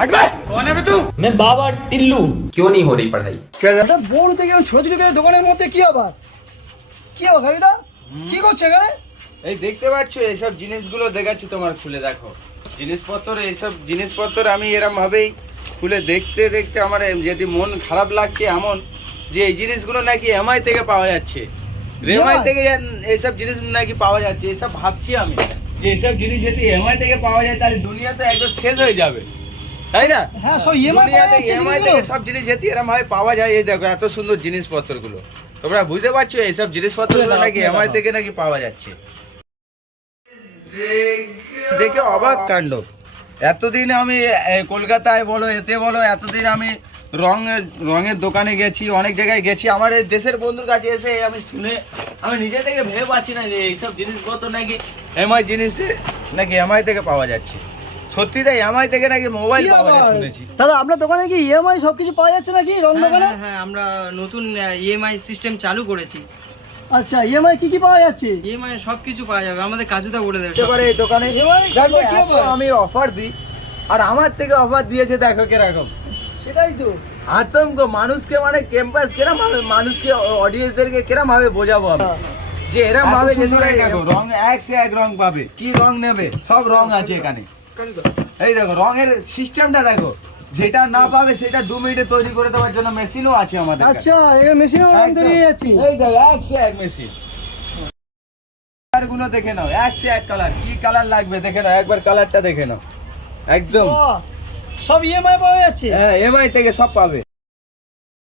मैं बाबा टिल्लू क्यों नहीं हो रही पढ़ाई এটা বড় থেকে ছোট ছোট করে দোকানের মধ্যে কি আবার কি আবার খাবিদা কি করছে এখানে এই দেখতে পাচ্ছ এইসব জিনিসগুলো দেখাচ্ছি তোমার খুলে দেখো জিনিসপত্র এইসব জিনিসপত্র আমি এরম ভাবেই খুলে দেখতে দেখতে আমার এম- যদি মন খারাপ লাগছে এমন যে এই জিনিসগুলো নাকি এমআই থেকে পাওয়া যাচ্ছে রেমআই EMI? থেকে জান- এইসব জিনিস নাকি পাওয়া যাচ্ছে এইসব ভাবছি আমি যে এইসব জিনিস যদি এমআই থেকে পাওয়া যায় তাহলে দুনিয়াতে একদম শেষ হয়ে যাবে তাই না? হ্যাঁ সব ইএমআই থেকে সব জিনিস যদি এরম ভাবে পাওয়া যায়। এই দেখো এত সুন্দর জিনিসপত্রগুলো। তোমরা বুঝতে পারছ এইসব জিনিসপত্রগুলো নাকি এমআই থেকে নাকি পাওয়া যাচ্ছে? দেখে অবাক কাণ্ড। এতদিন আমি কলকাতায় বলো এতে বলো এতদিন আমি রঙের রঙের দোকানে গেছি অনেক জায়গায় গেছি। আমার এই দেশের বন্ধুর কাছে এসে আমি শুনে আমি নিজে থেকে ভেবে পাচ্ছি না যে এইসব জিনিসপত্র নাকি এমআই জিনিস নাকি এমআই থেকে পাওয়া যাচ্ছে। সত্যি তাই এমআই থেকে নাকি মোবাইল পাওয়া যায় শুনেছি। দাদা আপনার দোকানে কি ইএমআই সব কিছু পাওয়া যাচ্ছে নাকি রং হ্যাঁ, দোকানে? হ্যাঁ, হ্যাঁ আমরা নতুন ইএমআই সিস্টেম চালু করেছি। আচ্ছা ইএমআই কি কি পাওয়া যাচ্ছে? ইএমআই সব কিছু পাওয়া যাবে আমাদের কাজুদা বলে দেবে পারে এই দোকানে। আমি অফার দিই আর আমার থেকে অফার দিয়েছে দেখো কীরকম। সেটাই তো। আতঙ্ক মানুষকে মানে ক্যাম্পাস কেরম ভাবে মানুষকে অডিয়েন্সদেরকে কেরম ভাবে বোঝাবো আমি। যে এরম ভাবে যদি দেখো রং এক সে এক রং পাবে। কি রং নেবে? সব রং আছে এখানে। এই দেখো রঙের সিস্টেমটা দেখো। যেটা না পাবে সেটা দু মিনিটে তৈরি করে দেওয়ার জন্য মেশিনও আছে আমাদের আচ্ছা এই মেশিনও। তৈরি আছে এই দেখো একশো এক মেশিন কালারগুলো দেখে নাও একশো এক কালার কি কালার লাগবে দেখে নাও একবার কালারটা দেখে নাও। একদম। সব ইএমআই পাওয়া যাচ্ছে? হ্যাঁ ইএমআই থেকে সব পাবে।